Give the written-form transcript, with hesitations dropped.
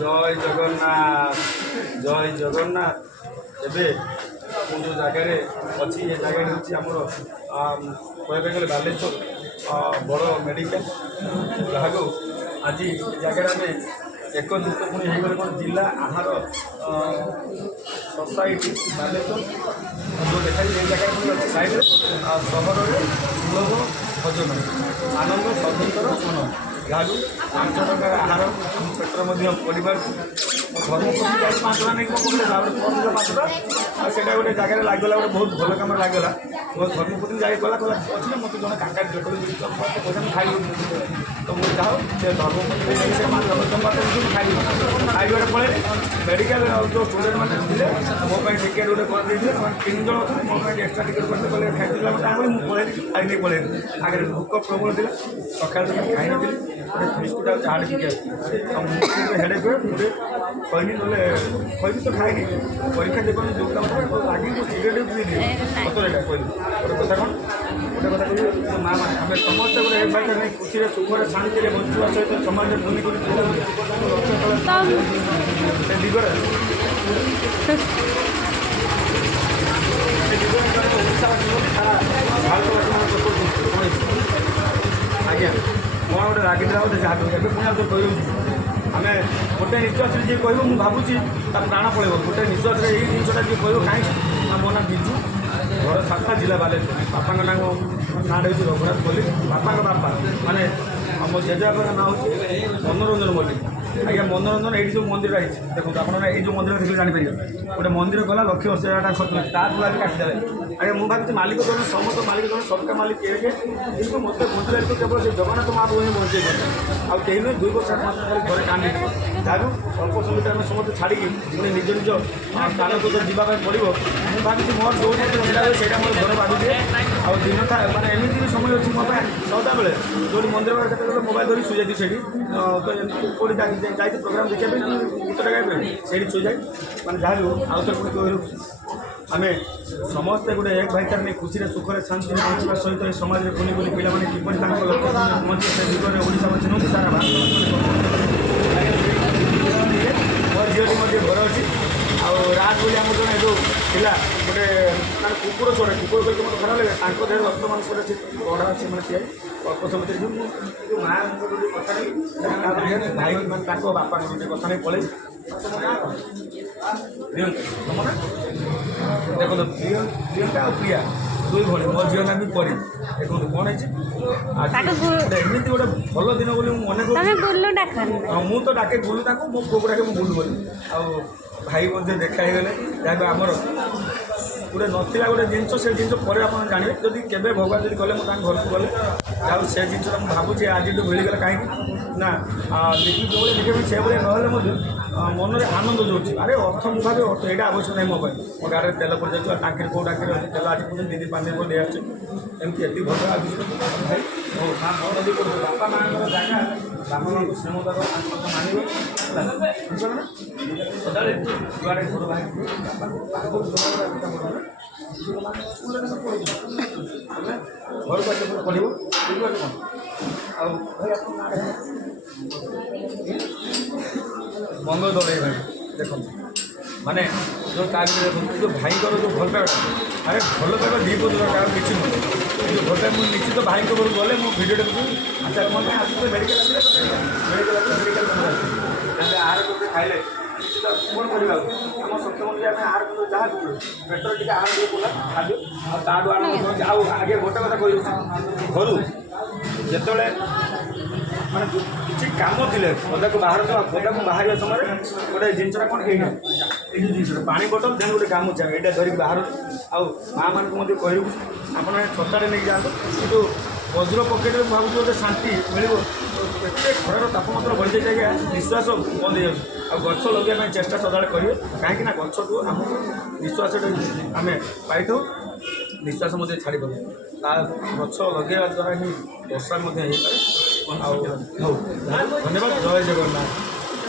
জয় জগন্নাথ জয় জগন্নাথ। ଏବେ ମୁଁ ଯେଉଁ ଜାଗାରେ ଅଛି ଏ ଜାଗାଟି ହେଉଛି ଆମର କହିବାକୁ ଗଲେ ବାଲେଶ୍ୱର ବଡ଼ ମେଡ଼ିକାଲ, ଯାହାକୁ ଆଜି ଏ ଜାଗାରେ ଆମେ ଏକତ୍ରିତ ପୁଣି ହେଇଗଲେ କ'ଣ ଜିଲ୍ଲା ଆହାର ସୋସାଇଟି ବାଲେଶ୍ୱର ଯେଉଁ ଦେଖାଯାଉଛି ଏ ଜାଗାରେ ପୁଣି ଅଛି ସାଇଡ଼ରେ ସହରରେ ସୁଲଭ ଭୋଜନ ଆନନ୍ଦ ସ୍ୱତନ୍ତ୍ର ମନ, ଯାହାକୁ 5 ଟଙ୍କାର ଆହାର ପେଟର ମଧ୍ୟ ପରିବାରକୁ ଧର୍ମପତ୍ନୀ 5 ଟଙ୍କା ନେଇକି ପକେଇଲେ ତାପରେ 5 ଟଙ୍କା ଆଉ ସେଇଟା ଗୋଟେ ଜାଗାରେ ଲାଗିଗଲା, ଗୋଟେ ବହୁତ ଭଲ କାମରେ ଲାଗିଗଲା। ମୋ ଧର୍ମପତ୍ନୀ ଯାଇ ଗଲା ଅଛି ନା ମୋତେ ଜଣେ କାକା ପଇସା ମୁଁ ଖାଇବି, ତ ମୁଁ ଯାହା ସେ ଧର୍ମପତ୍ନୀ ନେଇ ସେ ଖାଇବାରେ ପଳେଇଲି। ମେଡ଼ିକାଲ ଯେଉଁ ଷ୍ଟୁଡେଣ୍ଟମାନେ ଥିଲେ ମୋ ପାଇଁ ଟିକେଟ୍ ଗୋଟେ କରିଦେଇଥିଲେ, ସେମାନେ 3 ଜଣ ଅଛନ୍ତି, ମୋ ପାଇଁ ଏକ୍ସଟ୍ରା ଟିକେଟ୍ କରିଦେଲେ, କହିଲେ ଖାଇଥିଲା ମୋତେ ଆଗରେ ମୁଁ ପଳେଇଲି, ଖାଇ ନେଇ ପଳେଇଲି। ଆଗରେ ଭୋକ ପ୍ରବଳ ଥିଲା, ସକାଳେ ଖାଇନଥିଲି, ଗୋଟେ ବିସ୍କୁଟ ଆଉ ଚାହା ଟିକେ ଆସିଥିଲି। ଆଉ ମୁଁ ହେଡ଼େକ୍ ହୁଏ, ମୁଁ କହିଲି ନହେଲେ କହିବି ତ ଖାଇନି, ପରୀକ୍ଷା ଯେପର୍ଯ୍ୟନ୍ତ ଯେଉଁ କାମ ଲାଗି ମୁଁ ସିଗାରେଟ୍ ପିଇଦିଏ ସତରେଟା କହିଲି। ଗୋଟେ କଥା କ'ଣ ଗୋଟେ କଥା କହିବି, ମା ମାନେ ଆମେ ସମସ୍ତେ ଗୋଟେ ଏକ ଭାଇଟା ନେଇ ଖୁସିରେ ସୁଖରେ ଶାନ୍ତିରେ ବଞ୍ଚିବା ସହିତ ସମାଜରେ ପୁଣି କରି ସେ ଦିଗରେ ଓଡ଼ିଶାବାସୀ ସାରା ଭାରତବାସୀ ଆଜ୍ଞା କ'ଣ ଗୋଟେ ରାଗିଥିଲା ବୋଧେ ଯାହା ଏବେ ପୁଣି ଆଉ କହିବୁ ଆମେ ଗୋଟେ ନିଶ୍ୱାସରେ ଯିଏ କହିବ ମୁଁ ଭାବୁଛି ତା ପ୍ରାଣ ପଳେଇବ। ଗୋଟେ ନିଶ୍ୱାସରେ ଏଇ ଜିନିଷଟା ଯିଏ କହିବ କାହିଁକି ମୋ ନାଁ ବିଜୁ, ଘର ସାତଟା ଜିଲ୍ଲା ବାଲେଶ୍ୱର, ବାପାଙ୍କ ନାଁ ନାଁଟା ହେଉଛି ରଘୁନାଥ ମଲ୍ଲିକ, ବାପାଙ୍କ ବାପା ମାନେ ଆମ ଜେଜେବାପାଙ୍କ ନାଁ ହେଉଛି ମନୋରଞ୍ଜନ ମଲ୍ଲିକ। ଆଜ୍ଞା ମନୋରଞ୍ଜନ ଏଇଠି ଯେଉଁ ମନ୍ଦିରଟା ହେଇଛି ଦେଖନ୍ତୁ, ଆପଣ ଏଇ ଯେଉଁ ମନ୍ଦିର ଦେଖିଲେ ଜାଣିପାରିବେ, ଗୋଟେ ମନ୍ଦିର ଗଲା 1,80,000 ଟଙ୍କା ଖର୍ଚ୍ଚ ହେଇଛି, ତା ତୁଳା ବି କାଟିଦେଲେ। ଆଜ୍ଞା ମୁଁ ଭାବୁଛି ମାଲିକ ଜଣେ ସମସ୍ତ ମାଲିକ ଜଣେ ସରକାର ମାଲିକ କିଏ କିନ୍ତୁ ମୋତେ ବଞ୍ଚିଲା ତ କେବଳ ସେ ଜଗନ୍ନାଥ ମହାପ୍ରଭୁ ହିଁ ବଞ୍ଚେଇ ପାରେ, ଆଉ କେହି ନୁହେଁ। 2 ବର୍ଷ ମାସ ଖାଲି ଘରେ କାନ୍ଦି ଯାହାକୁ ଅଳ୍ପ ସମୟ ଆମେ ସମସ୍ତେ ଛାଡ଼ିକି ପୁଣି ନିଜ ନିଜ ସ୍ଥାନକୁ ତ ଯିବା ପାଇଁ ପଡ଼ିବ। ମୁଁ ଭାବୁଛି ମୋର ଯେଉଁଠି ଛିଡ଼ା ହୁଏ ସେଇଟା ମୋର ଘର ଭାବିଦିଏ। ଆଉ ଦିନ ଥାଏ ମାନେ ଏମିତି ବି ସମୟ ଅଛି ମୋ ପାଇଁ ସଦାବେଳେ ଯେଉଁଠି ମନ୍ଦିର କେତେବେଳେ ମୋବାଇଲ ଧରି ଶୋଇଯାଇଛୁ ସେଇଠି କେଉଁଠି ଯାଇଛି ପ୍ରୋଗ୍ରାମ ଦେଖିବା ପାଇଁ ଗୀତ ଗାଇବା ପାଇଁ ସେଇଠି ଶୋଇଯାଏ। ମାନେ ଯାହା ବି ଆଉ ଥରେ ପୁଣି କହି ରଖୁଛି ଆମେ ସମସ୍ତେ ଗୋଟେ ଏକ ଭାଇଚାରା ନେଇ ଖୁସିରେ ସୁଖରେ ଶାନ୍ତିରେ ବଞ୍ଚିବା ସହିତ ଏ ସମାଜରେ କୁନି କୁନି ପିଲାମାନେ କିପରି ତାଙ୍କ ଲକ୍ଷ୍ୟ ପହଞ୍ଚି ସେ ଦିଗରେ ଓଡ଼ିଶାବାସୀ ନୁହନ୍ତି ସାରା ଭାରତ ମୋ ଝିଅଟି ମଧ୍ୟ ଘର ଅଛି। ଆଉ ରାଜ ବୋଲି ଆମର ଜଣେ ଯେଉଁ ଥିଲା ଗୋଟେ ମାନେ କୁକୁର ଚଢ଼େ, କୁକୁର କହିକି ମୋତେ ଖରାପ ଲାଗେ, ତାଙ୍କ ଦେହରେ ବର୍ତ୍ତମାନ ଗୋଟେ ସେ ଗଢ଼ା ଅଛି ମାନେ ତିଆରି ଅଳ୍ପ ସମୟ ଯେଉଁ ମୁଁ ଯେଉଁ ମାଆଙ୍କ ଗୋଟେ କଥା ନେଇ ଭାଇ ମାନେ ତାଙ୍କ ବାପାଙ୍କ ଗୋଟେ କଥା ନେଇ ପଳେଇ ପ୍ରିୟଙ୍କା ଦେଖନ୍ତୁ ପ୍ରିୟଙ୍କା ଆଉ ପ୍ରିୟା 2 ଭଳି, ମୋ ଝିଅ ନାଁ ବି ପରି। ଦେଖନ୍ତୁ କ'ଣ ହେଇଛି ଏମିତି ଗୋଟେ ଭଲ ଦିନ ବୋଲି ମୁଁ ମନେ କରୁଛି। ମୁଁ ତ ଡାକେ ଗୁଲୁ ତାଙ୍କୁ, ମୋ ପୁଅକୁ ଡାକେ ମୁଁ ଗୁଲୁ ବୋଲି। ଆଉ ଭାଇ ମଧ୍ୟ ଦେଖା ହେଇଗଲେ, ଯାହାକୁ ଆମର ଗୋଟେ ନଥିଲା ଗୋଟେ ଜିନିଷ, ସେ ଜିନିଷ ପରେ ଆପଣ ଜାଣିବେ ଯଦି କେବେ ଭଗବାନ ଯଦି ଗଲେ ମୁଁ ତାଙ୍କ ଘରକୁ ଗଲେ, ଆଉ ସେ ଜିନିଷଟା ମୁଁ ଭାବୁଛି ଆଜିଠୁ ମିଳିଗଲା। କାହିଁକି ନା ଲିପି ଯେଉଁଭଳି ଦେଖିବେ ସେଭଳିଆ ନହେଲେ ମଧ୍ୟ ମନରେ ଆନନ୍ଦ ଯୋଉଛି। ଆରେ ଅର୍ଥ ମୁଁ ଭାବେ ଅର୍ଥ ଏଇଟା ଆବଶ୍ୟକ ନାହିଁ ମୋ ପାଇଁ, ମୋ ଗାଡ଼ିରେ ତେଲ ପଡ଼ିଯାଉଛି, ଆଉ ଟାଙ୍କିରେ କେଉଁ ଟାଙ୍କିରେ ଅଛି ତେଲ ଆଜି ପର୍ଯ୍ୟନ୍ତ 2 5 ଦିନ ପରେ ଦେଇ ଆସୁଛି। ଏମିତି ଏତିକି ଭଲ ଆସୁଛି ଭାଇ ହଉ ଯଦି ବାପା ମାଆଙ୍କର ଜାଗା ବାପା ମାଆଙ୍କୁ ସ୍ନେହ ଦେବ ମାନିବ ବୁଝିପାରିଲ ନା। ସଦାବେଳେ ଯୁଆଡ଼େ ଘର ବାହାରି ଆମେ ଘରକୁ ଆସିଲେ ପଢ଼ିବ ବୁଝିପାରିଲ କ'ଣ। ଆଉ ଭାଇ ଆପଣ ମଙ୍ଗଳ ଦଳେଇ ଭାଇ ଦେଖନ୍ତୁ ମାନେ ଯେଉଁ ତା ଭିତରେ ଦେଖନ୍ତୁ ଯେଉଁ ଭାଇଙ୍କର ଯେଉଁ ଭଲ ପାଇବା, ଆରେ ଭଲ ପାଇବା 2 ପଦ ଦରକାର ଆଉ କିଛି ନୁହେଁ। ଯେଉଁ ଭଲ ପାଇବା ମୁଁ ନିଶ୍ଚିତ ଭାଇଙ୍କ ଘରକୁ ଗଲେ ମୁଁ ଭିଡ଼ିଓ ଦେଖୁଛି। ଆଚ୍ଛା କ'ଣ ପାଇଁ ଆସିଲେ ମେଡ଼ିକାଲ ଆସିଲେ ମେଡ଼ିକାଲ ଆହାର ଗୋଟେ ଖାଇଲେ ନିଶ୍ଚିତ କ'ଣ କରିବା ଆମ ସତ୍ୟ ଅନୁଯାୟୀ ଆମେ ଆହାର ଯାହା ପେଟରେ ଟିକେ ଆହାର ଟିକେ ପଡ଼ିଲା ଖାଦ୍ୟ ଆଉ ତାଠୁ ଆରମ୍ଭ କରୁଛି। ଆଉ ଆଗେ ଗୋଟେ କଥା କହିଦେଉଛି, ଘରୁ ଯେତେବେଳେ ମାନେ କିଛି କାମ ଥିଲେ ପଦାକୁ ବାହାରିବା ସମୟରେ ଗୋଟେ ଜିନିଷଟା କ'ଣ ଏଇଟା ଏଇ ଯେଉଁ ଜିନିଷଟା ପାଣି ବୋଟଲ ଦେନ୍ ଗୋଟେ ଗାମୁଛା ଏଇଟା ଧରିକି ବାହାରୁ। ଆଉ ମାଆମାନଙ୍କୁ ମଧ୍ୟ କହିବୁ ଆପଣ ଛତାରେ ନେଇକି ଯାଆନ୍ତୁ, କିନ୍ତୁ ବଜ୍ର ପକେଟରେ ମୁଁ ଭାବୁଛି ଗୋଟେ ଶାନ୍ତି ମିଳିବ। ଏତେ ଖରାର ତାପମାତ୍ରା ବଢ଼ିଯାଇଛି ଆଜ୍ଞା, ନିଶ୍ୱାସ ବନ୍ଦ ହେଇଯାଉଛି। ଆଉ ଗଛ ଲଗାଇବା ପାଇଁ ଚେଷ୍ଟା ସଦାବେଳେ କରିବେ, କାହିଁକିନା ଗଛଠୁ ଆମକୁ ନିଶ୍ୱାସଟା ଆମେ ପାଇଥାଉ, ନିଶ୍ୱାସ ମଧ୍ୟ ଛାଡ଼ିପାରୁ। ତା ଗଛ ଲଗାଇବା ଦ୍ୱାରା ହିଁ ବର୍ଷା ମଧ୍ୟ ହେଇପାରେ। ଆଉ ହଉ ଧନ୍ୟବାଦ, ଜୟ ଜଗନ୍ନାଥ।